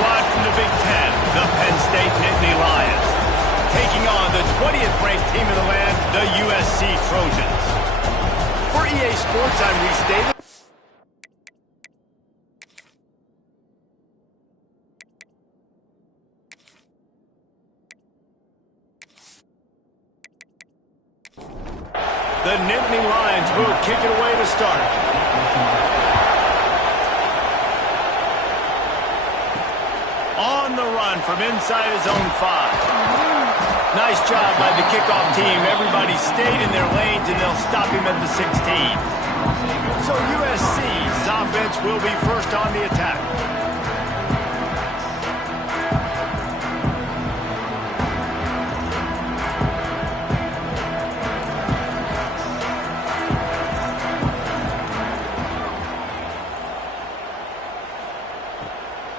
squad from the Big Ten, the Penn State Nittany Lions, taking on the 20th ranked team in the land, the USC Trojans. For EA Sports, I'm Reese Davis. The Nittany Lions will kick it away to start. On the run from inside his own 5. Nice job by the kickoff team. Everybody stayed in their lanes, and they'll stop him at the 16. So USC's offense will be first on the attack.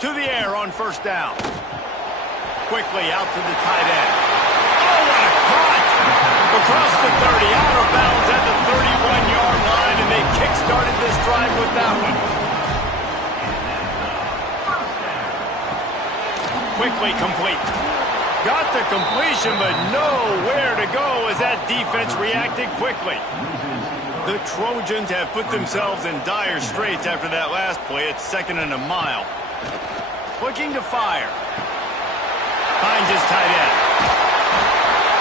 To the air on first down. Quickly out to the tight end. Oh, what a cut! Across the 30, out of bounds at the 31-yard line, and they kick-started this drive with that one. Quickly complete. Got the completion, but nowhere to go as that defense reacted quickly. The Trojans have put themselves in dire straits after that last play. It's 2nd and a mile. Looking to fire. Finds his tight end.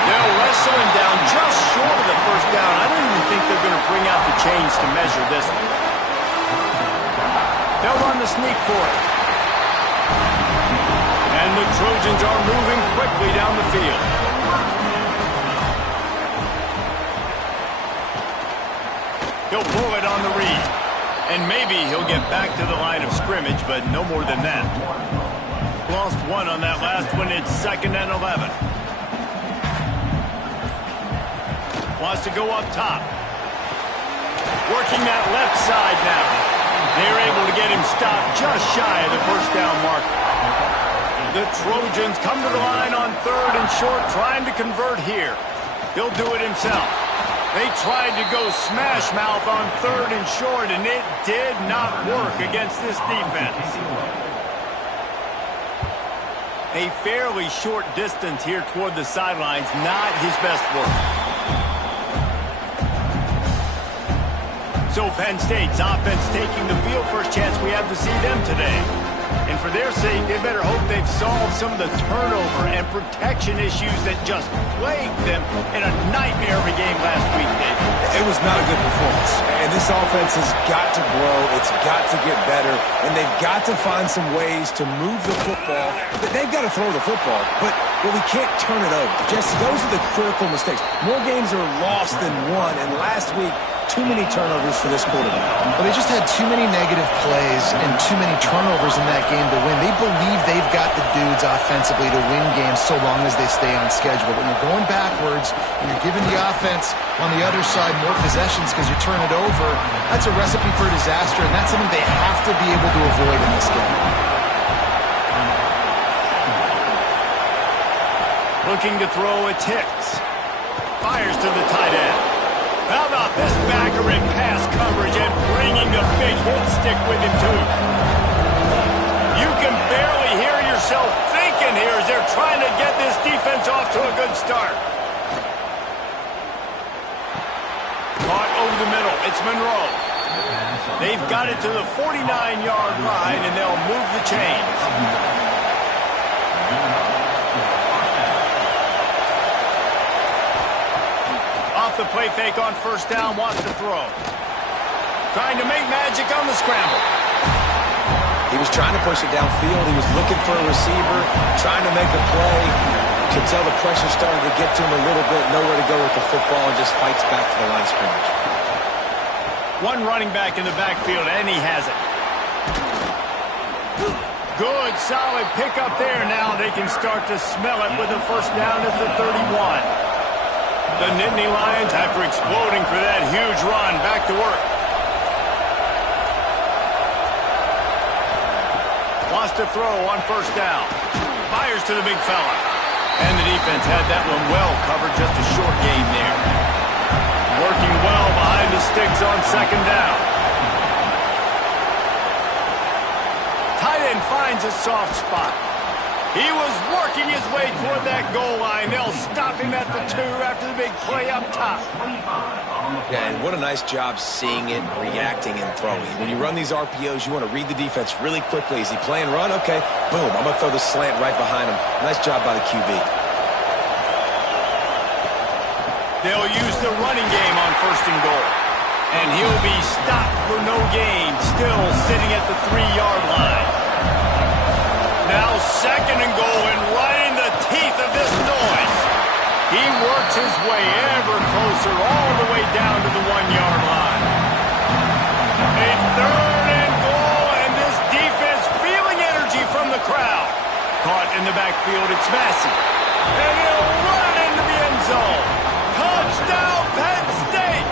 They'll wrestle him down just short of the first down. I don't even think they're going to bring out the chains to measure this one. They'll run the sneak for it. And the Trojans are moving quickly down the field. He'll pull it on the read. And maybe he'll get back to the line of scrimmage, but no more than that. Lost one on that last one. It's 2nd and 11. Wants to go up top. Working that left side now. They're able to get him stopped just shy of the first down marker. The Trojans come to the line on 3rd and short, trying to convert here. He'll do it himself. They tried to go smash mouth on 3rd and short, and it did not work against this defense. A fairly short distance here toward the sidelines, not his best work. So Penn State's offense taking the field. First chance we have to see them today. And for their sake, they better hope they've solved some of the turnover and protection issues that just plagued them in a nightmare of a game last week, Dave. It was not a good performance. And this offense has got to grow. It's got to get better. And they've got to find some ways to move the football. They've got to throw the football, but we can't turn it over. Just those are the critical mistakes. More games are lost than won. And last week, too many turnovers for this quarterback. Well, they just had too many negative plays and too many turnovers in that game to win. They believe they've got the dudes offensively to win games so long as they stay on schedule. But when you're going backwards and you're giving the offense on the other side more possessions because you turn it over, that's a recipe for disaster, and that's something they have to be able to avoid in this game. Looking to throw, it's Hicks. Fires to the tight end. How about this backer in pass coverage and bringing the big hit stick with him, too? You can barely hear yourself thinking here as they're trying to get this defense off to a good start. Caught over the middle. It's Monroe. They've got it to the 49-yard line, and they'll move the chains. The play fake on first down, wants to throw. Trying to make magic on the scramble. He was trying to push it downfield. He was looking for a receiver, trying to make a play. You could tell the pressure started to get to him a little bit, nowhere to go with the football, and just fights back to the line of scrimmage. One running back in the backfield, and he has it. Good, solid pickup there. Now they can start to smell it with a first down at the 31. The Nittany Lions, after exploding for that huge run, back to work. Wants to throw on first down. Fires to the big fella. And the defense had that one well covered, just a short gain there. Working well behind the sticks on second down. Tight and finds a soft spot. He was working his way toward that goal line. They'll stop him at the 2 after the big play up top. Yeah, and what a nice job seeing it, reacting, and throwing. When you run these RPOs, you want to read the defense really quickly. Is he playing run? Okay, boom, I'm going to throw the slant right behind him. Nice job by the QB. They'll use the running game on 1st and goal. And he'll be stopped for no gain, still sitting at the 3-yard line. Now 2nd and goal, and right in the teeth of this noise. He works his way ever closer all the way down to the 1-yard line. A 3rd and goal, and this defense feeling energy from the crowd. Caught in the backfield, it's Massey. And he'll run it into the end zone. Touchdown, Penn State!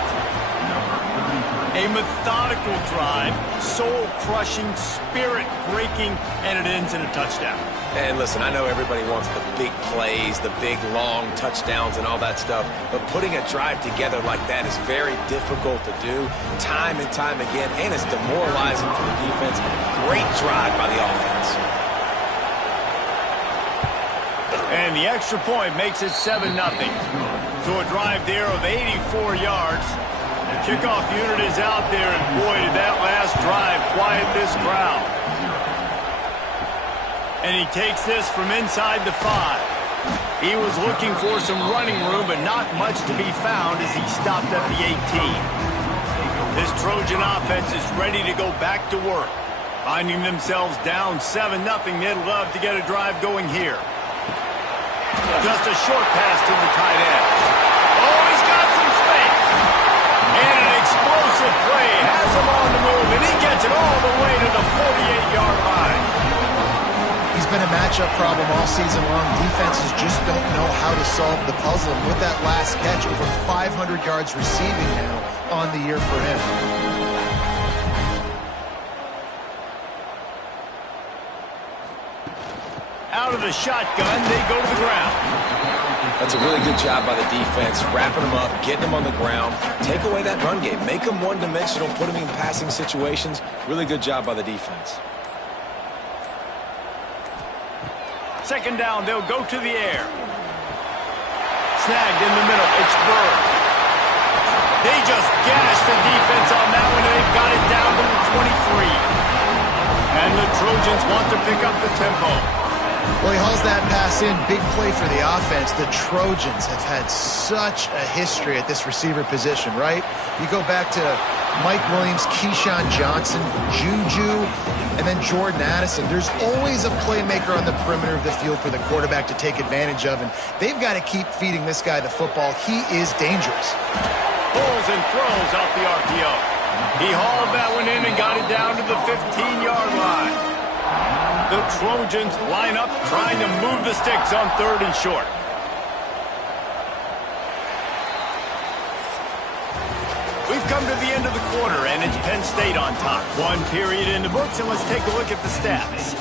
A methodical drive, soul-crushing, spirit-breaking, and it ends in a touchdown. And listen, I know everybody wants the big plays, the big, long touchdowns and all that stuff, but putting a drive together like that is very difficult to do time and time again, and it's demoralizing for the defense. Great drive by the offense. And the extra point makes it 7-0. So a drive there of 84 yards. The kickoff unit is out there, and boy, did that last drive quiet this crowd. And he takes this from inside the 5. He was looking for some running room, but not much to be found as he stopped at the 18. This Trojan offense is ready to go back to work. Finding themselves down 7-0, they'd love to get a drive going here. Just a short pass to the tight end. Oh, he's got some space. And an explosive play has him on the move, and he gets it all the way to the 48-yard line. He's been a matchup problem all season long. Defenses just don't know how to solve the puzzle. And with that last catch, over 500 yards receiving now on the year for him. Out of the shotgun, they go to the ground. That's a really good job by the defense, wrapping them up, getting them on the ground. Take away that run game. Make them one-dimensional, put them in passing situations. Really good job by the defense. 2nd down, they'll go to the air. Snagged in the middle, it's Bird. They just gashed the defense on that one, and they've got it down to the 23. And the Trojans want to pick up the tempo. Well, he hauls that pass in. Big play for the offense. The Trojans have had such a history at this receiver position, right? You go back to Mike Williams, Keyshawn Johnson, Juju, and then Jordan Addison. There's always a playmaker on the perimeter of the field for the quarterback to take advantage of, and they've got to keep feeding this guy the football. He is dangerous. Pulls and throws off the RPO. He hauled that one in and got it down to the 15-yard line. The Trojans line up trying to move the sticks on 3rd and short. We've come to the end of the quarter, and it's Penn State on top. 1 period in the books, and let's take a look at the stats.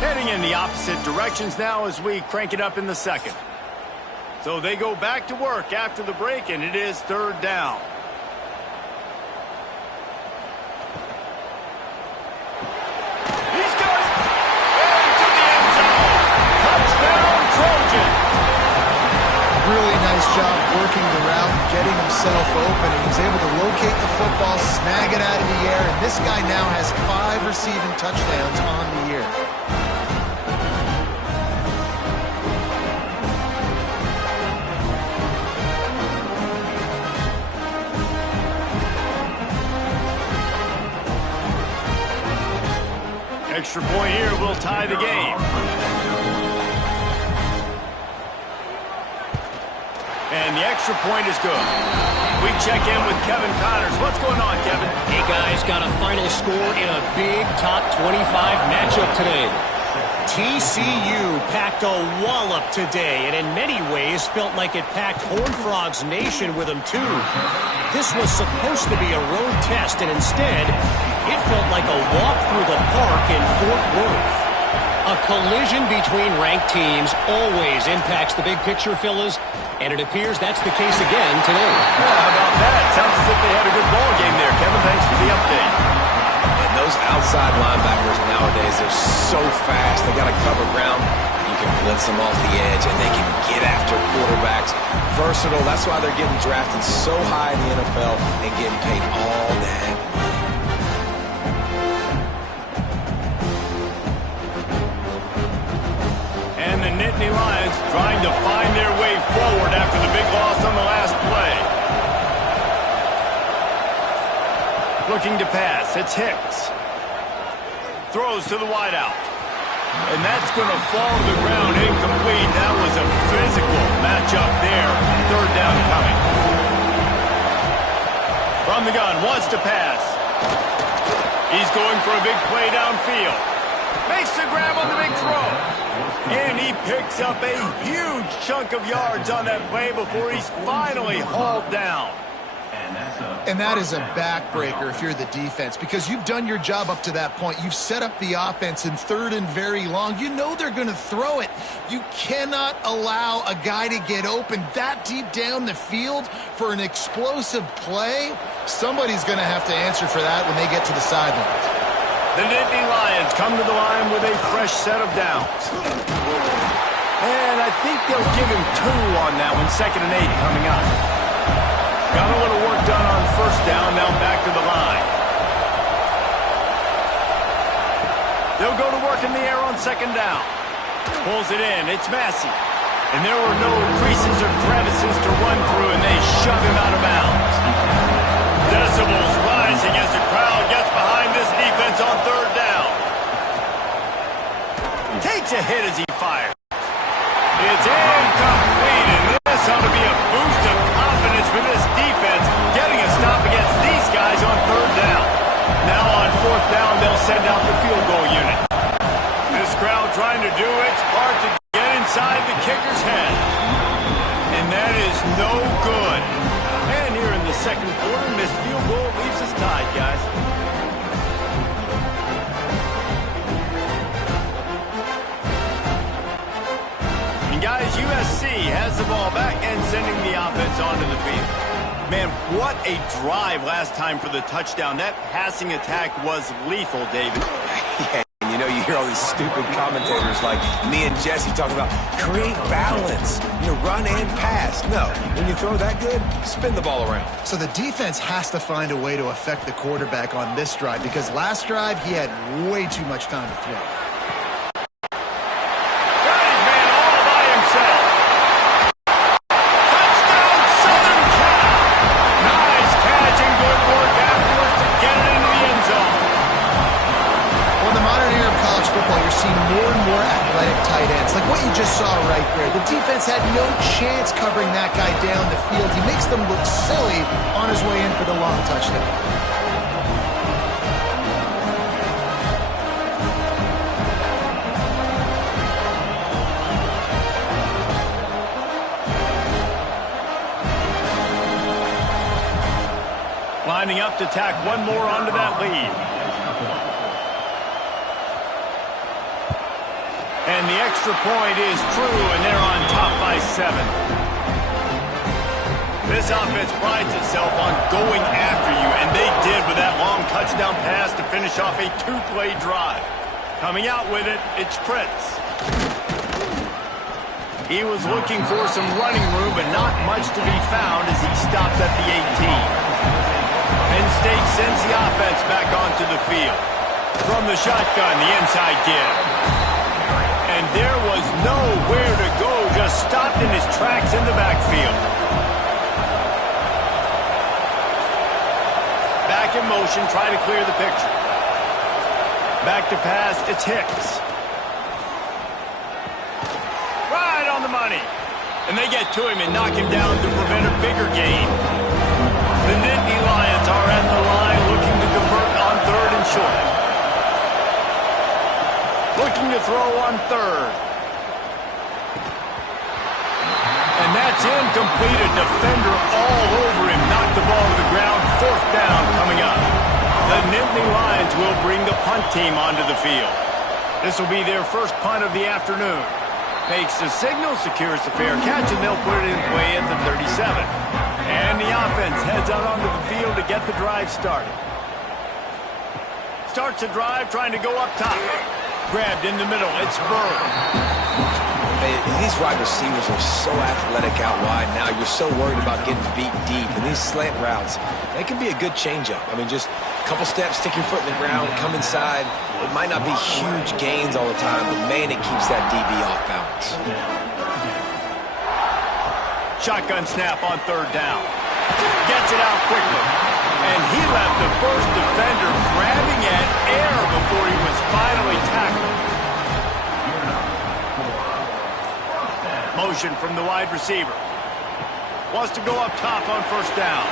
Heading in the opposite directions now as we crank it up in the 2nd. So they go back to work after the break, and it is 3rd down. He's got it! Into the end zone! Touchdown, Trojan! Really nice job working the route, getting himself open, and he's able to locate the football, snag it out of the air, and this guy now has 5 receiving touchdowns on the year. Extra point here will tie the game. And the extra point is good. We check in with Kevin Connors. What's going on, Kevin? Hey, guys, got a final score in a big top 25 matchup today. TCU packed a wallop today, and in many ways felt like it packed Horned Frogs Nation with them, too. This was supposed to be a road test, and instead, it felt like a walk through the park in Fort Worth. A collision between ranked teams always impacts the big picture, fellas, And it appears that's the case again today. Yeah, how about that? Sounds as if they had a good ball game there. Kevin, thanks for the update. And those outside linebackers nowadays, they're so fast. They got to cover ground. You can blitz them off the edge, and they can get after quarterbacks. Versatile. That's why they're getting drafted so high in the NFL and getting paid all that money. And the Nittany Lions trying to find their way forward after the big loss on the last play. Looking to pass. It's Hicks. Throws to the wideout. And that's going to fall to the ground incomplete. That was a physical matchup there. Third down coming. From the gun, wants to pass. He's going for a big play downfield. Makes the grab on the big throw. And he picks up a huge chunk of yards on that play before he's finally hauled down. And that is a backbreaker if you're the defense, because you've done your job up to that point. You've set up the offense in third and very long. You know they're going to throw it. You cannot allow a guy to get open that deep down the field for an explosive play. Somebody's going to have to answer for that when they get to the sidelines. The Nittany Lions come to the line with a fresh set of downs. And I think they'll give him 2 on that one. 2nd and 8 coming up. Got a little work done on first down, now back to the line. They'll go to work in the air on 2nd down. Pulls it in, it's Massey. And there were no creases or crevices to run through, and they shove him out of bounds. Decibels rising as the crowd gets behind this defense on 3rd down. Takes a hit as he fires. It's incomplete, and this ought to be a boost of confidence for this defense, getting a stop against these guys on 3rd down. Now on 4th down, they'll send out the field goal unit. This crowd trying to do its part to get inside the kicker's head. And that is no good. And here in the 2nd quarter, missed field goal leaves us tied, guys. And guys, USC has the ball back and sending the offense onto the field. Man, what a drive last time for the touchdown. That passing attack was lethal, David. Yeah, and you know, you hear all these stupid commentators like me and Jesse talking about create balance, run and pass. No, when you throw that good, spin the ball around. So the defense has to find a way to affect the quarterback on this drive, because last drive he had way too much time to throw. Like what you just saw right there. The defense had no chance covering that guy down the field. He makes them look silly on his way in for the long touchdown. Lining up to tack one more onto that lead. And the extra point is true, and they're on top by 7. This offense prides itself on going after you, and they did with that long touchdown pass to finish off a 2-play drive. Coming out with it, it's Prince. He was looking for some running room, but not much to be found as he stopped at the 18. Penn State sends the offense back onto the field. From the shotgun, the inside give. And there was nowhere to go, just stopped in his tracks in the backfield. Back in motion, try to clear the picture. Back to pass, it's Hicks. Right on the money. And they get to him and knock him down to prevent a bigger gain. The Nittany Lions are at the line looking to convert on 3rd and short. Looking to throw on 3rd. And that's incomplete. A defender all over him. Knocked the ball to the ground. 4th down coming up. The Nittany Lions will bring the punt team onto the field. This will be their first punt of the afternoon. Makes the signal, secures the fair catch, and they'll put it in play at the 37. And the offense heads out onto the field to get the drive started. Starts the drive, trying to go up top. Grabbed in the middle. It's Burr. These wide receivers are so athletic out wide now. You're so worried about getting beat deep. And these slant routes, they can be a good changeup. I mean, just a couple steps, stick your foot in the ground, come inside. It might not be huge gains all the time, but, man, it keeps that DB off balance. Shotgun snap on third down. Gets it out quickly. And he left the first defender grabbing at air before he was finally tackled. Motion from the wide receiver. Wants to go up top on first down.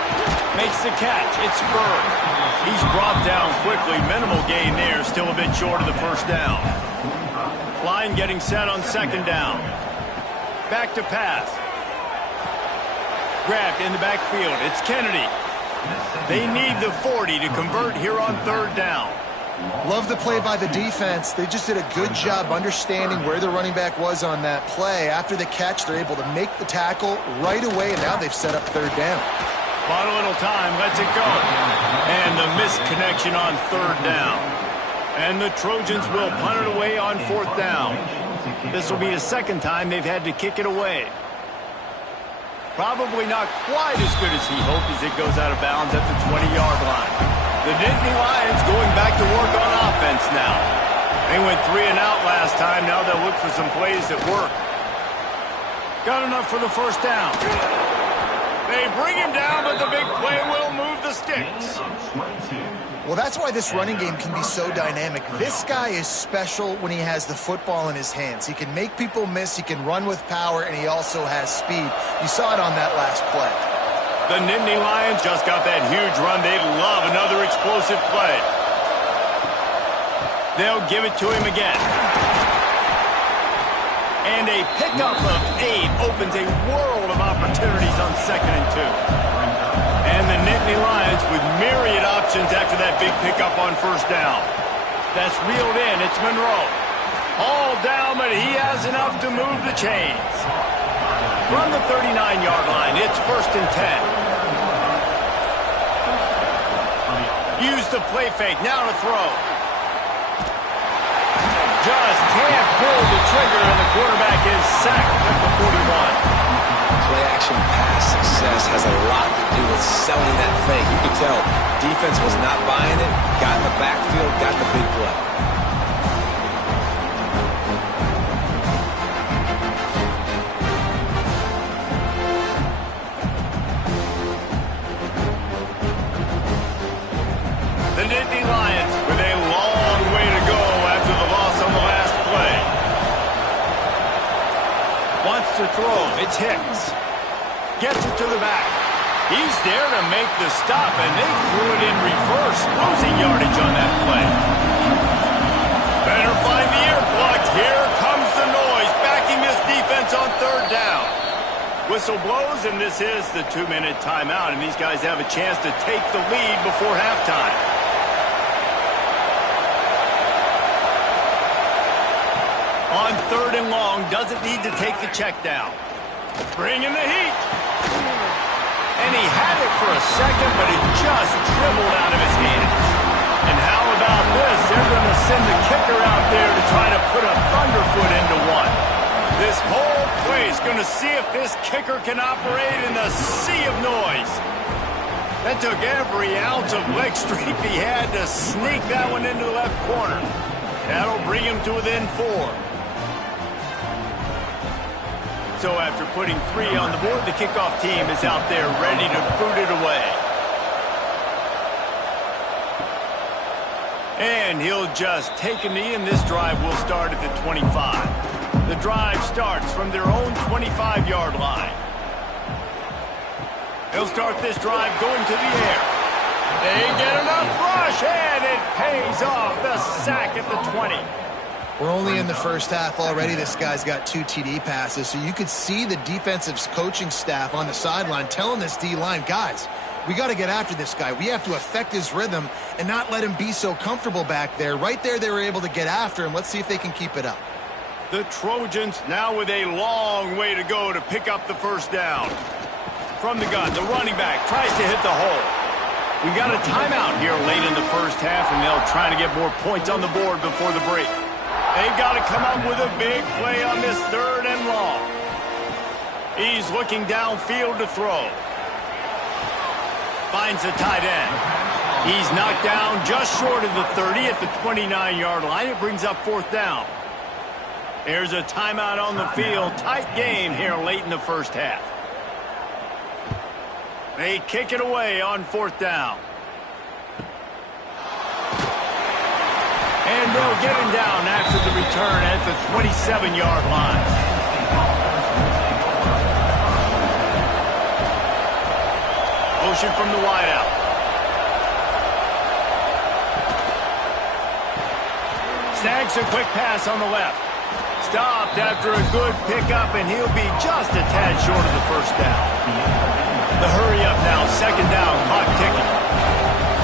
Makes the catch. It's Burr. He's brought down quickly. Minimal gain there. Still a bit short of the first down. Line getting set on second down. Back to pass. Grabbed in the backfield. It's Kennedy. They need the 40 to convert here on third down. Love the play by the defense. They just did a good job understanding where the running back was on that play. After the catch, they're able to make the tackle right away, and now they've set up third down. Bought a little time, lets it go. And the misconnection on third down. And the Trojans will punt it away on fourth down. This will be the second time they've had to kick it away. Probably not quite as good as he hoped as it goes out of bounds at the 20-yard line. The Nittany Lions going back to work on offense now. They went 3 and out last time. Now they'll look for some plays that work. Got enough for the first down. They bring him down, but the big play will move the sticks. Well, that's why this running game can be so dynamic. This guy is special when he has the football in his hands. He can make people miss, he can run with power, and he also has speed. You saw it on that last play. The Nittany Lions just got that huge run. They'd love another explosive play. They'll give it to him again. And a pickup of 8 opens a world of opportunities on 2nd and 2. And the Nittany Lions with myriad options after that big pickup on first down. That's reeled in. It's Monroe. All down, but he has enough to move the chains. From the 39-yard line, it's 1st and 10. Use the play fake. Now to throw. Just can't pull the trigger, and the quarterback is sacked at the 41. Play-action pass success has a lot to do with selling that fake. You could tell defense was not buying it, got in the backfield, got the big play. The Nittany Lions with a long way to go after the loss on the last play. Wants to throw. It's Hicks. Gets it to the back. He's there to make the stop, and they threw it in reverse, losing yardage on that play. Better find the earplugs. Here comes the noise, backing this defense on third down. Whistle blows, and this is the 2-minute timeout, and these guys have a chance to take the lead before halftime. On third and long, doesn't need to take the check down. Bring in the heat. And he had it for a second, but it just dribbled out of his hands. And how about this? They're going to send the kicker out there to try to put a thunderfoot into one. This whole place going to see if this kicker can operate in the sea of noise. That took every ounce of leg strength he had to sneak that one into the left corner. That'll bring him to within 4. So after putting 3 on the board, the kickoff team is out there ready to boot it away. And he'll just take a knee, and this drive will start at the 25. The drive starts from their own 25-yard line. They'll start this drive going to the air. They get enough rush, and it pays off. The sack at the 20. We're only in the first half already. This guy's got 2 TD passes, so you could see the defensive coaching staff on the sideline telling this D-line, guys, we got to get after this guy. We have to affect his rhythm and not let him be so comfortable back there. Right there, they were able to get after him. Let's see if they can keep it up. The Trojans now with a long way to go to pick up the first down. From the gun, the running back tries to hit the hole. We got a timeout here late in the first half, and they'll try to get more points on the board before the break. They've got to come up with a big play on this 3rd and long. He's looking downfield to throw. Finds the tight end. He's knocked down just short of the 30 at the 29-yard line. It brings up 4th down. There's a timeout on the field. Tight game here late in the first half. They kick it away on 4th down. And they'll get him down after the return at the 27-yard line. Motion from the wideout. Snags a quick pass on the left. Stopped after a good pickup, and he'll be just a tad short of the first down. The hurry up now, 2nd down, clock ticking.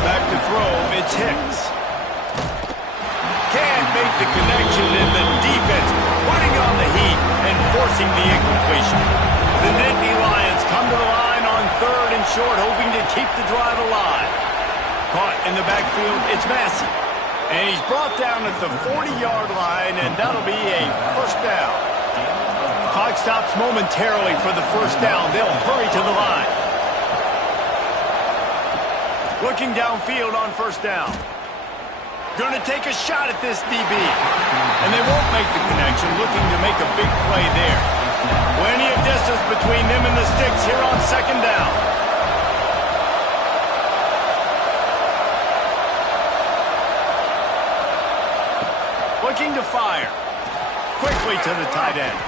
Back to throw, it's Hicks. Can't make the connection, and the defense putting on the heat and forcing the incompletion. The Nittany Lions come to the line on 3rd and short, hoping to keep the drive alive. Caught in the backfield, it's Massey. And he's brought down at the 40-yard line, and that'll be a first down. Clock stops momentarily for the first down. They'll hurry to the line. Looking downfield on first down. Going to take a shot at this DB. And they won't make the connection, looking to make a big play there. Plenty of distance between them and the sticks here on 2nd down. Looking to fire. Quickly to the tight end.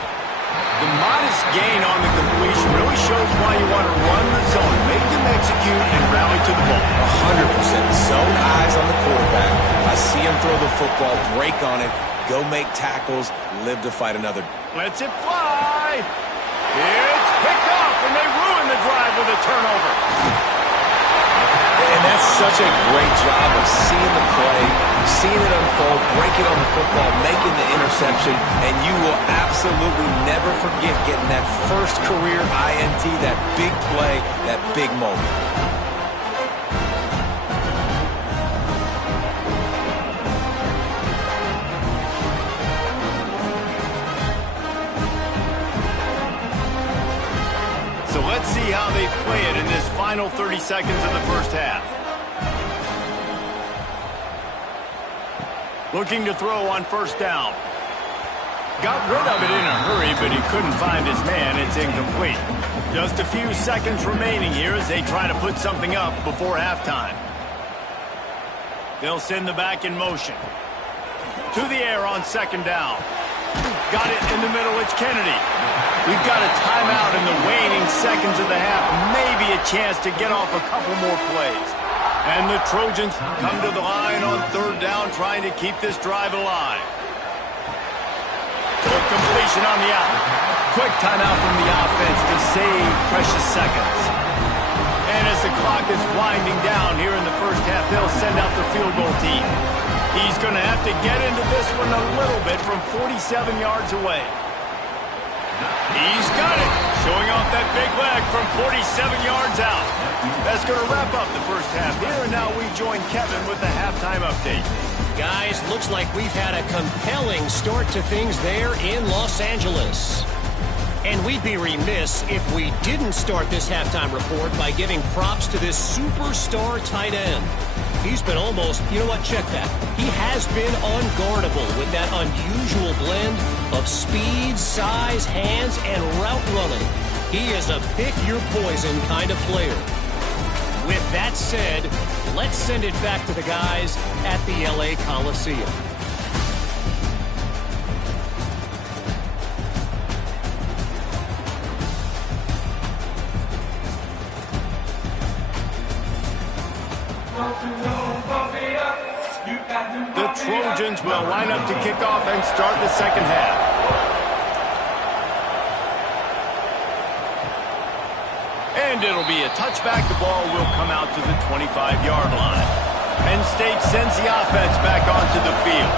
The modest gain on the completion really shows why you want to run the zone. Make them execute and rally to the ball. 100% zone eyes on the quarterback. I see him throw the football, break on it, go make tackles, live to fight another. Lets it fly. It's picked off, and they ruin the drive with a turnover. And that's such a great job of seeing the play, seeing it unfold, breaking on the football, making the interception, and you will absolutely never forget getting that first career INT, that big play, that big moment. So let's see how they play it in this final 30 seconds of the first half. Looking to throw on first down. Got rid of it in a hurry, but he couldn't find his man. It's incomplete. Just a few seconds remaining here as they try to put something up before halftime. They'll send the back in motion. To the air on 2nd down. Got it in the middle. It's Kennedy. We've got a timeout in the waning seconds of the half. Maybe a chance to get off a couple more plays. And the Trojans come to the line on 3rd down, trying to keep this drive alive. Good completion on the out. Quick timeout from the offense to save precious seconds. And as the clock is winding down here in the first half, they'll send out the field goal team. He's going to have to get into this one a little bit from 47 yards away. He's got it, showing off that big leg from 47 yards out. That's going to wrap up the first half here, and now we join Kevin with the halftime update. Guys, looks like we've had a compelling start to things there in Los Angeles. And we'd be remiss if we didn't start this halftime report by giving props to this superstar tight end. He's been almost, you know what, check that. He has been unguardable with that unusual blend of speed, size, hands, and route running. He is a pick-your-poison kind of player. With that said, let's send it back to the guys at the LA Coliseum. The Trojans will line up to kick off and start the second half. And it'll be a touchback. The ball will come out to the 25-yard line. Penn State sends the offense back onto the field.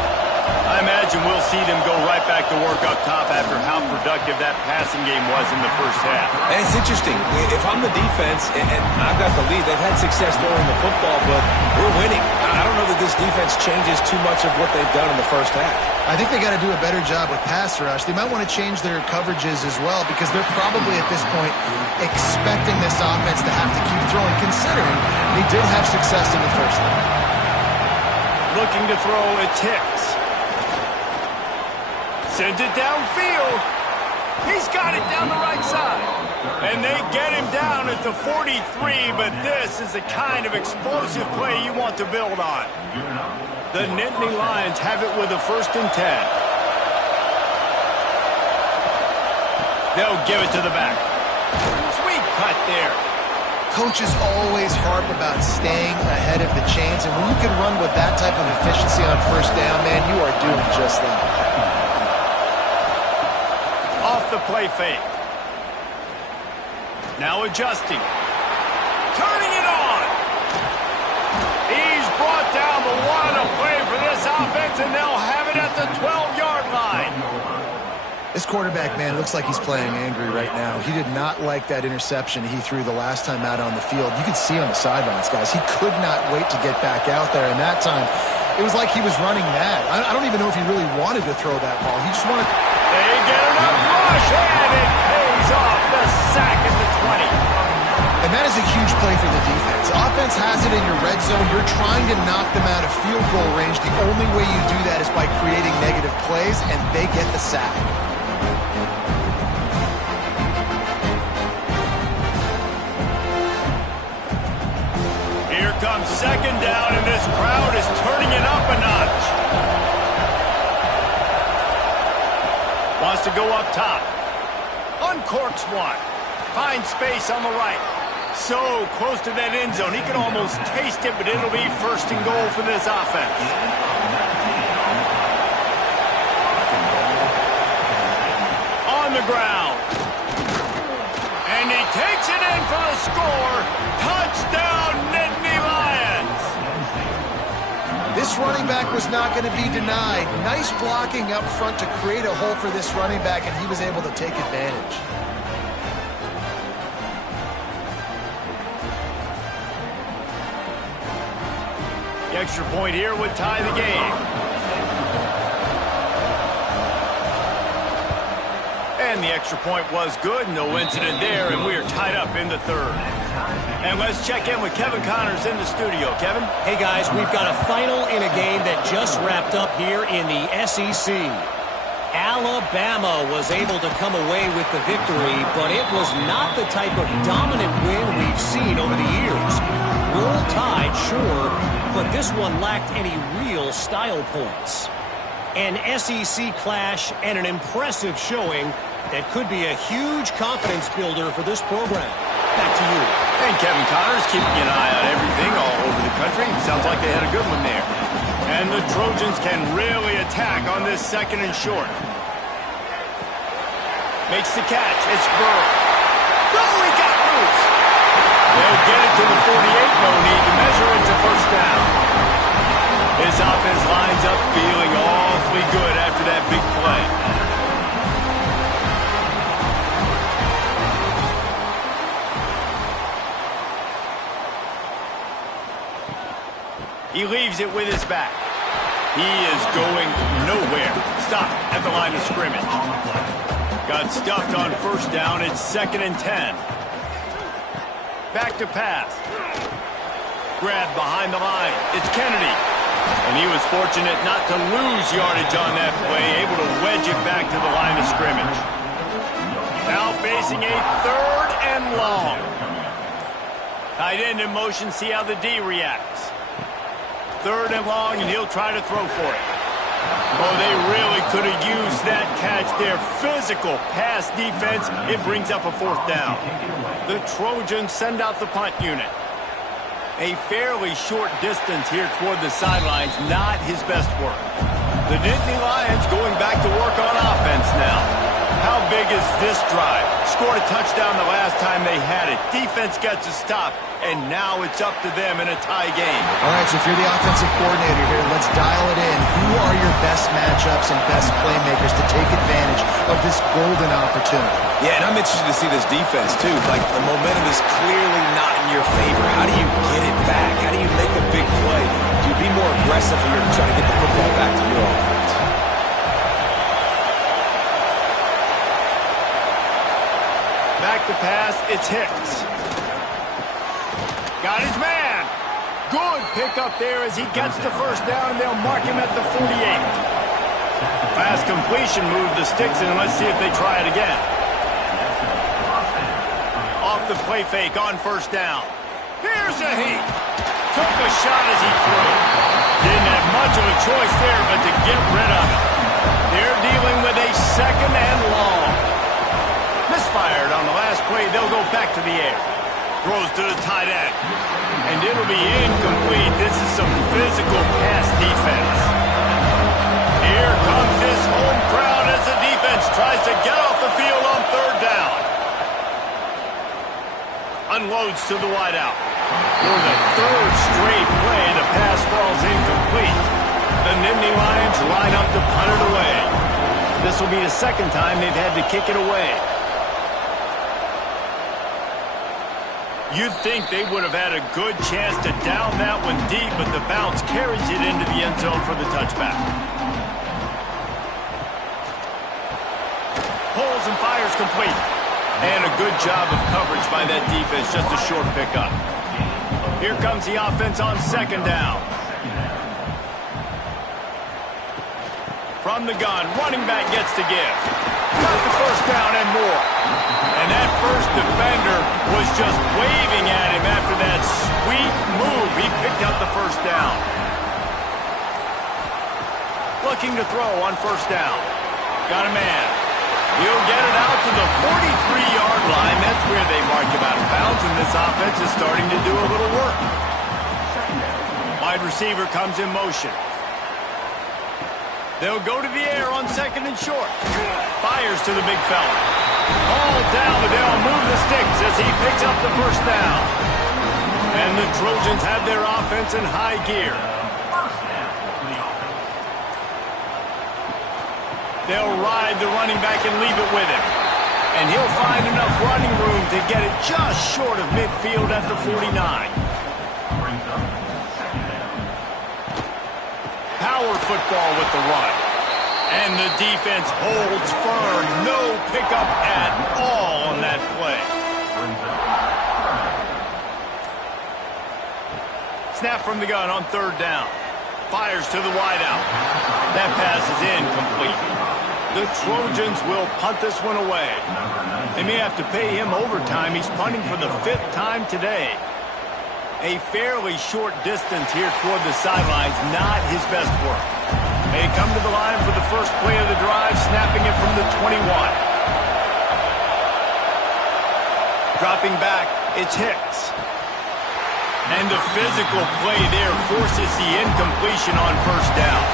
I imagine we'll see them go right back to work up top after how productive that passing game was in the first half. And it's interesting. If I'm the defense and I've got the lead, they've had success throwing the football, but we're winning. I don't know that this defense changes too much of what they've done in the first half. I think they got to do a better job with pass rush. They might want to change their coverages as well because they're probably at this point expecting this offense to have to keep throwing, considering they did have success in the first half. Looking to throw, it's Hicks. Sends it downfield. He's got it down the right side. And they get him down at the 43, but this is the kind of explosive play you want to build on. The Nittany Lions have it with a 1st and 10. They'll give it to the back. Sweet cut there. Coaches always harp about staying ahead of the chains, and when you can run with that type of efficiency on 1st down, man, you are doing just that. Off the play fake. Now adjusting. Turning it on. He's brought down the one to play for this offense, and they'll have it at the 12-yard line. This quarterback, man, looks like he's playing angry right now. He did not like that interception he threw the last time out on the field. You could see on the sidelines, guys. He could not wait to get back out there, and that time, it was like he was running mad. I don't even know if he really wanted to throw that ball. He just wanted... They get enough rush, and it pays off. The sack at the 20. And that is a huge play for the defense. Offense has it in your red zone. You're trying to knock them out of field goal range. The only way you do that is by creating negative plays, and they get the sack. Here comes 2nd down, and this crowd is turning it up a notch. Wants to go up top. Uncorks one. Finds space on the right. So close to that end zone. He can almost taste it, but it'll be 1st and goal for this offense. On the ground. And he takes it in for the score. Touchdown, Nittany Lions. This running back was not going to be denied. Nice blocking up front to create a hole for this running back, and he was able to take advantage. The extra point here would tie the game. And the extra point was good. No incident there, and we are tied up in the 3rd. And let's check in with Kevin Connors in the studio. Kevin? Hey, guys, we've got a final in a game that just wrapped up here in the SEC. Alabama was able to come away with the victory, but it was not the type of dominant win we've seen over the years. Roll Tide, sure, but this one lacked any real style points. An SEC clash and an impressive showing that could be a huge confidence builder for this program. Back to you. And Kevin Connors keeping an eye on everything all over the country. Sounds like they had a good one there. And the Trojans can really attack on this 2nd and short. Makes the catch. It's Burrow. Oh, he got loose. They'll get it to the 48. No need to measure it to 1st down. His offense lines up feeling awfully good after that big play. He leaves it with his back. He is going nowhere. Stop at the line of scrimmage. Got stuffed on 1st down. It's 2nd and 10. Back to pass. Grabbed behind the line. It's Kennedy. And he was fortunate not to lose yardage on that play, able to wedge it back to the line of scrimmage. Now facing a 3rd and long. Tight end in motion, see how the D reacts. 3rd and long, and he'll try to throw for it. Oh, they really could have used that catch there. Physical pass defense. It brings up a 4th down. The Trojans send out the punt unit. A fairly short distance here toward the sidelines, not his best work. The Nittany Lions going back to work on offense now. How big is this drive? Scored a touchdown the last time they had it. Defense gets a stop, and now it's up to them in a tie game. All right, so if you're the offensive coordinator here, let's dial it in. Who are your best matchups and best playmakers to take advantage of this golden opportunity? Yeah, and I'm interested to see this defense, too. Like, the momentum is clearly not in your favor. How do you get it back? How do you make a big play? Do you be more aggressive here to try to get the football back to your offense? Back to pass, it's Hicks. Got his man. Good pickup there as he gets the first down, and they'll mark him at the 48. Pass completion, move the sticks, and let's see if they try it again. Off the play fake on first down. Here's a heat. Took a shot as he threw. Didn't have much of a choice there, but to get rid of it. They're dealing with a second and long. Misfired on the last play. They'll go back to the air. Throws to the tight end. And it'll be incomplete. This is some physical pass defense. Here comes his home crowd as the defense tries to get off the field on third down. Unloads to the wideout. For the third straight play, the pass falls incomplete. The Nittany Lions line up to punt it away. This will be the second time they've had to kick it away. You'd think they would have had a good chance to down that one deep, but the bounce carries it into the end zone for the touchback. Pulls and fires complete. And a good job of coverage by that defense, just a short pickup. Here comes the offense on second down. From the gun, running back gets to give. Got the first down and more. And that first defender was just waving at him after that sweet move. He picked up the first down. Looking to throw on first down. Got a man. He'll get it out to the 43-yard line. That's where they mark him out of bounds, and this offense is starting to do a little work. Wide receiver comes in motion. They'll go to the air on second and short. Fires to the big fella. All down, but they'll move the sticks as he picks up the first down. And the Trojans have their offense in high gear. They'll ride the running back and leave it with him. And he'll find enough running room to get it just short of midfield at the 49. Power football with the run. And the defense holds firm. No pickup at all on that play. Snap from the gun on third down. Fires to the wideout. That pass is incomplete. The Trojans will punt this one away. They may have to pay him overtime. He's punting for the 5th time today. A fairly short distance here toward the sidelines, not his best work. They come to the line for the first play of the drive, snapping it from the 21. Dropping back, it's Hicks. And the physical play there forces the incompletion on first down.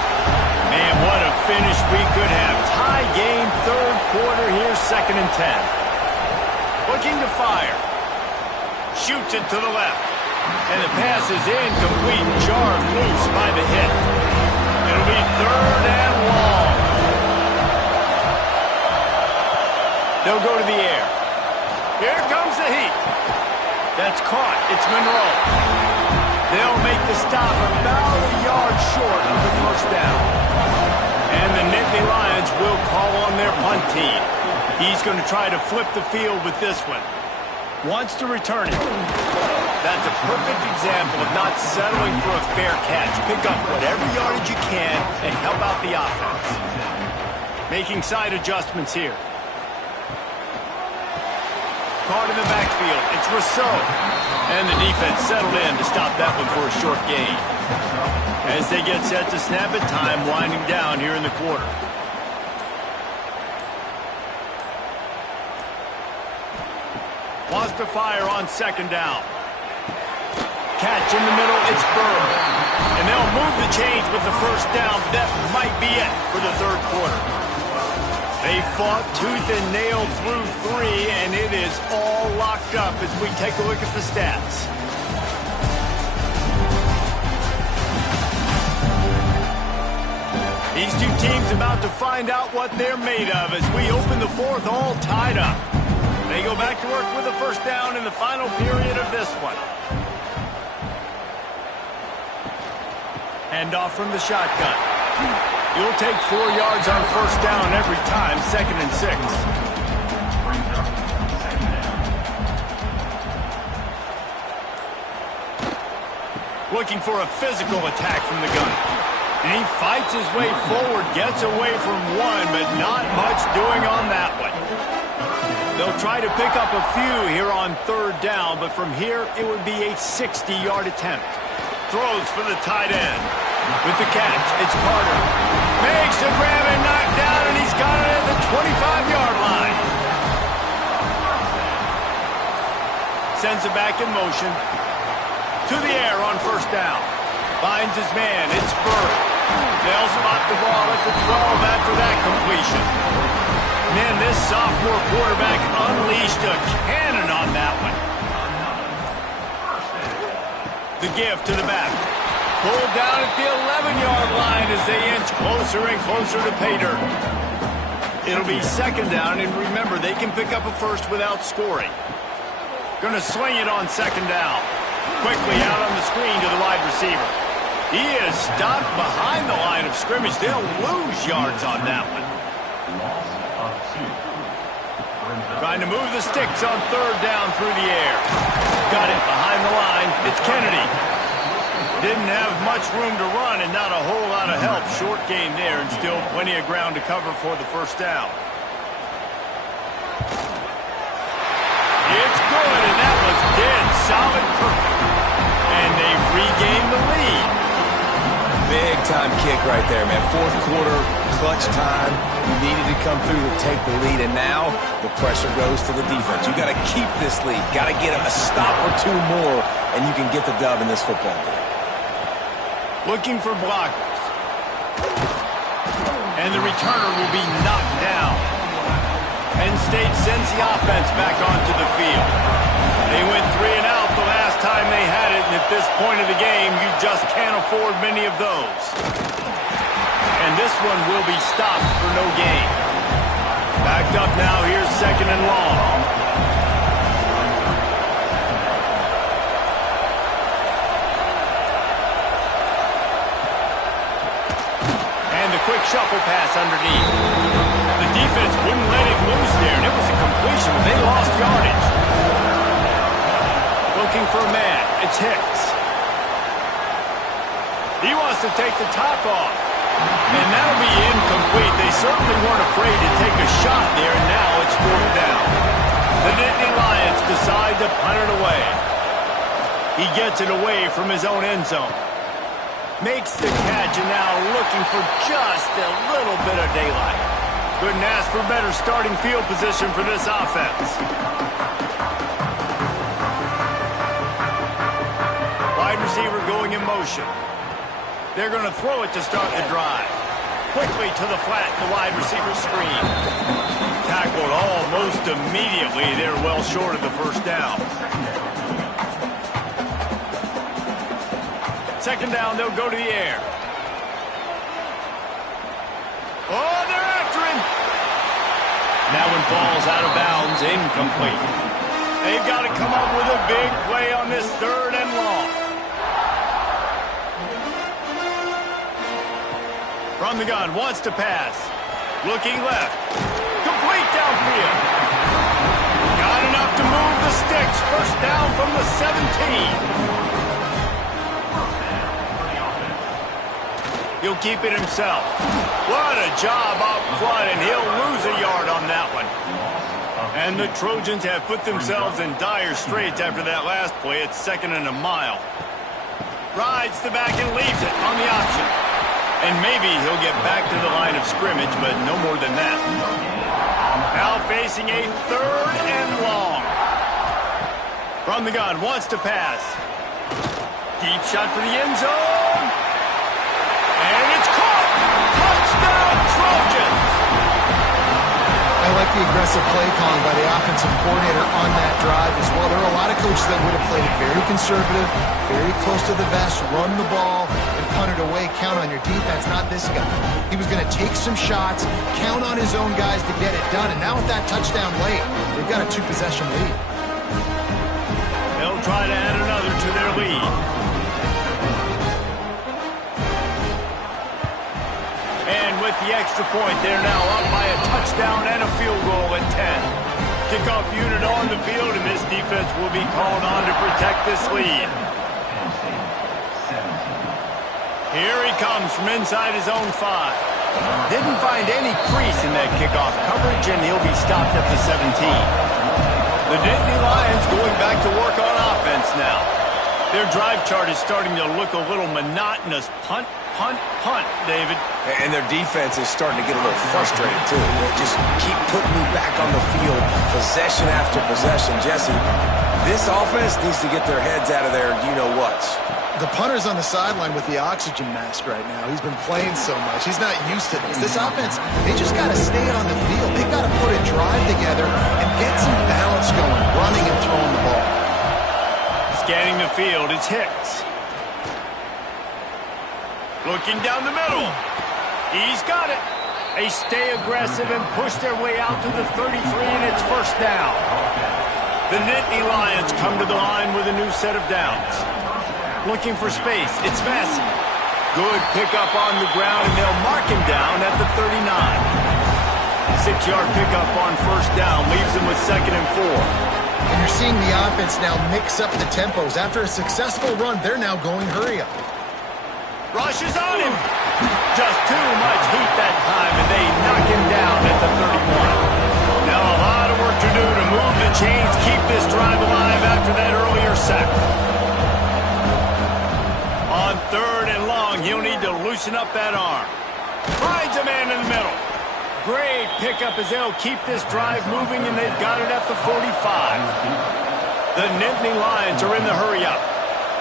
Man, what a finish we could have. Tie game, third quarter here, 2nd and 10. Looking to fire. Shoots it to the left. And the pass is incomplete, jarred loose by the hit. It'll be 3rd and long. They'll go to the air. Here comes the heat. That's caught. It's Monroe. They'll make the stop about a yard short of the first down. And the Nittany Lions will call on their punt team. He's going to try to flip the field with this one. Wants to return it. That's a perfect example of not settling for a fair catch. Pick up whatever yardage you can and help out the offense. Making side adjustments here. Caught in the backfield. It's Rousseau. And the defense settled in to stop that one for a short gain. As they get set to snap it, time winding down here in the quarter. Wants to fire on second down. Catch in the middle, it's Burrow. And they'll move the chains with the first down. That might be it for the third quarter. They fought tooth and nail through 3, and it is all locked up as we take a look at the stats. These two teams about to find out what they're made of as we open the fourth all tied up. They go back to work with a first down in the final period of this one. Hand off from the shotgun. You'll take 4 yards on first down every time, 2nd and 6. Looking for a physical attack from the gun. And he fights his way forward, gets away from one, but not much doing on that one. They'll try to pick up a few here on 3rd down, but from here it would be a 60-yard attempt. Throws for the tight end. With the catch, it's Carter. Makes the grab and knocked down, and he's got it at the 25-yard line. Sends it back in motion. To the air on first down. Finds his man. It's Bird. They'll spot the ball at the 12 after that completion. Man, this sophomore quarterback unleashed a cannon on that one. The give to the back. Pulled down at the 11-yard line as they inch closer and closer to pay dirt. It'll be 2nd down, and remember, they can pick up a first without scoring. Gonna swing it on 2nd down. Quickly out on the screen to the wide receiver. He is stopped behind the line of scrimmage. They'll lose yards on that one. Trying to move the sticks on 3rd down through the air. Got it behind the line. It's Kennedy. Didn't have much room to run and not a whole lot of help. Short game there and still plenty of ground to cover for the first down. It's good, and that was dead solid perfect. And they've regained the lead. Big-time kick right there, man. 4th quarter, clutch time. You needed to come through to take the lead, and now the pressure goes to the defense. You got to keep this lead. Got to get a stop or 2 more, and you can get the dub in this football game. Looking for blockers. And the returner will be knocked down. Penn State sends the offense back onto the field. They went 3 and out the last time they had it, and at this point of the game, you just can't afford many of those. And this one will be stopped for no gain. Backed up now, here's 2nd and long. And the quick shuffle pass underneath. The defense wouldn't let it loose there, and it was a completion. They lost yardage. Looking for a man. It's Hicks. He wants to take the top off. And that'll be incomplete. They certainly weren't afraid to take a shot there, and now it's 4th down. The Nittany Lions decide to punt it away. He gets it away from his own end zone. Makes the catch, and now looking for just a little bit of daylight. Couldn't ask for better starting field position for this offense. Wide receiver going in motion. They're going to throw it to start the drive. Quickly to the flat, the wide receiver screen. Tackled almost immediately. They're well short of the first down. 2nd down, they'll go to the air. Oh, they're after him. That one falls out of bounds, incomplete. They've got to come up with a big play on this 3rd and long. From the gun, wants to pass. Looking left. Complete downfield. Got enough to move the sticks. First down from the 17. He'll keep it himself. What a job up front, and he'll lose a yard on that one. And the Trojans have put themselves in dire straits after that last play. It's 2nd and a mile. Rides the back and leaves it on the option. And maybe he'll get back to the line of scrimmage, but no more than that. Now facing a 3rd and long. From the gun, wants to pass. Deep shot for the end zone. And it's caught! Touchdown, Trojans! like the aggressive play calling by the offensive coordinator on that drive as well. There are a lot of coaches that would have played it very conservative, very close to the vest, run the ball, and punt it away. Count on your defense, not this guy. He was going to take some shots, count on his own guys to get it done, and now with that touchdown late, they've got a 2-possession lead. They'll try to add another to their lead. And with the extra point, they're now up by a touchdown and a field goal at 10. Kickoff unit on the field, and this defense will be called on to protect this lead. Here he comes from inside his own 5. Didn't find any crease in that kickoff coverage, and he'll be stopped at the 17. The Nittany Lions going back to work on offense now. Their drive chart is starting to look a little monotonous. Punt, punt, punt, David. And their defense is starting to get a little frustrated, too. They just keep putting me back on the field, possession after possession. Jesse, this offense needs to get their heads out of their you-know-whats. The punter's on the sideline with the oxygen mask right now. He's been playing so much. He's not used to this. This offense, they just got to stay on the field. They got to put a drive together and get some balance going, running and throwing the ball. Scanning the field, it's Hicks. Looking down the middle. He's got it. They stay aggressive and push their way out to the 33, and it's first down. The Nittany Lions come to the line with a new set of downs. Looking for space, it's Massey. Good pickup on the ground, and they'll mark him down at the 39. 6-yard pickup on first down leaves them with 2nd and 4. And you're seeing the offense now mix up the tempos. After a successful run, they're now going hurry up. Rush is on him. Just too much heat that time, and they knock him down at the 31. Now a lot of work to do to move the chains, keep this drive alive after that earlier sack. On 3rd and long, he'll need to loosen up that arm. Finds a man in the middle. Great pickup as they'll keep this drive moving, and they've got it at the 45. The Nittany Lions are in the hurry-up.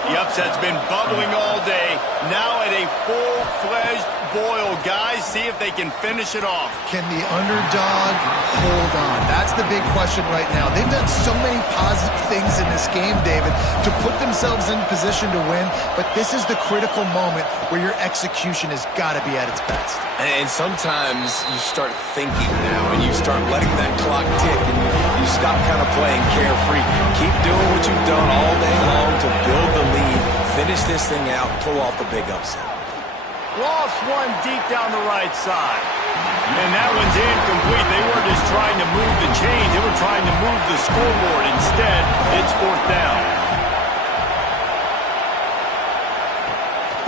The upset's been bubbling all day. Now at a full-fledged boil. Guys, see if they can finish it off. Can the underdog hold on? That's the big question right now. They've done so many positive things in this game, David, to put themselves in position to win, but this is the critical moment where your execution has got to be at its best. And sometimes you start thinking now, and you start letting that clock tick, and you stop kind of playing carefree. Keep doing what you've done all day long to build the lead, finish this thing out, pull off the big upset. Lost one deep down the right side. And that one's incomplete. They weren't just trying to move the chains. They were trying to move the scoreboard. Instead, it's 4th down.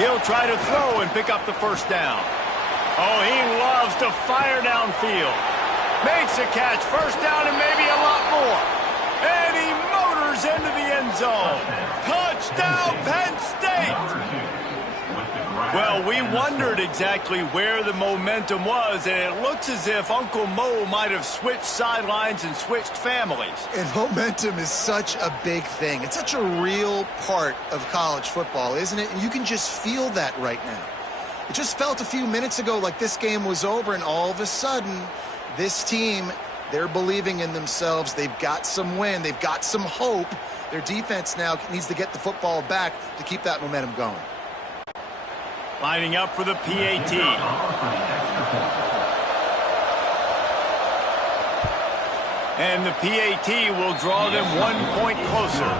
He'll try to throw and pick up the first down. Oh, he loves to fire downfield. Makes a catch. First down and maybe a lot more. And he motors into the end zone. Touchdown, Penn State! Well, we wondered exactly where the momentum was, and it looks as if Uncle Mo might have switched sidelines and switched families. And momentum is such a big thing. It's such a real part of college football, isn't it? And you can just feel that right now. It just felt a few minutes ago like this game was over, and all of a sudden, this team, they're believing in themselves. They've got some wind. They've got some hope. Their defense now needs to get the football back to keep that momentum going. Lining up for the PAT. And the PAT will draw them 1 point closer.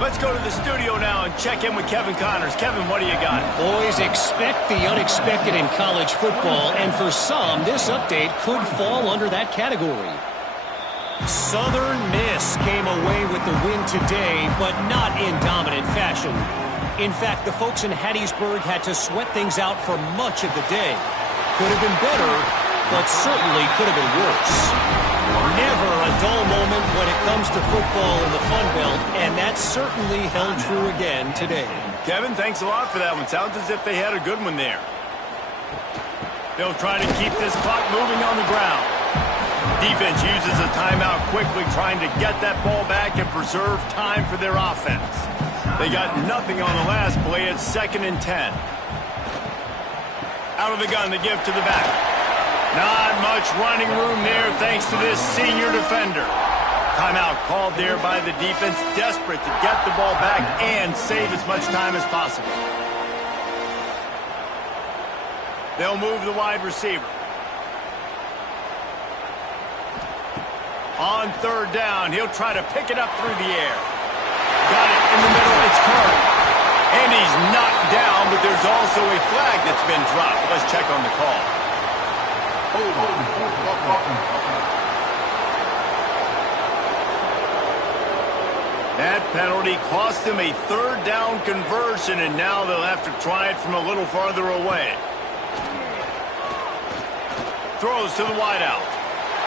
Let's go to the studio now and check in with Kevin Connors. Kevin, what do you got? Boys, expect the unexpected in college football, and for some, this update could fall under that category. Southern Miss came away with the win today, but not in dominant fashion. In fact, the folks in Hattiesburg had to sweat things out for much of the day. Could have been better, but certainly could have been worse. Never a dull moment when it comes to football in the Fun Belt, and that certainly held true again today. Kevin, thanks a lot for that one. Sounds as if they had a good one there. They'll try to keep this clock moving on the ground. Defense uses a timeout quickly, trying to get that ball back and preserve time for their offense. They got nothing on the last play. It's 2nd and 10. Out of the gun, the give to the back. Not much running room there thanks to this senior defender. Timeout called there by the defense, desperate to get the ball back and save as much time as possible. They'll move the wide receiver. On third down, he'll try to pick it up through the air. Got it in the middle, it's Curry. And he's knocked down, but there's also a flag that's been dropped. Let's check on the call. That penalty cost him a third down conversion, and now they'll have to try it from a little farther away. Throws to the wideout.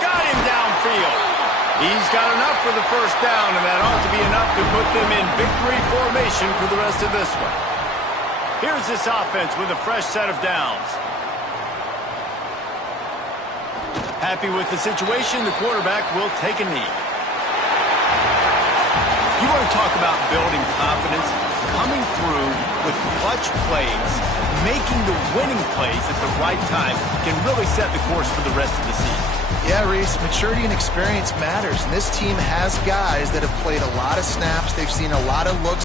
Got him downfield. He's got enough for the first down, and that ought to be enough to put them in victory formation for the rest of this one. Here's this offense with a fresh set of downs. Happy with the situation, the quarterback will take a knee. You want to talk about building confidence? Coming through with clutch plays, making the winning plays at the right time can really set the course for the rest of the season. Yeah, Reese, maturity and experience matters. And this team has guys that have played a lot of snaps. They've seen a lot of looks.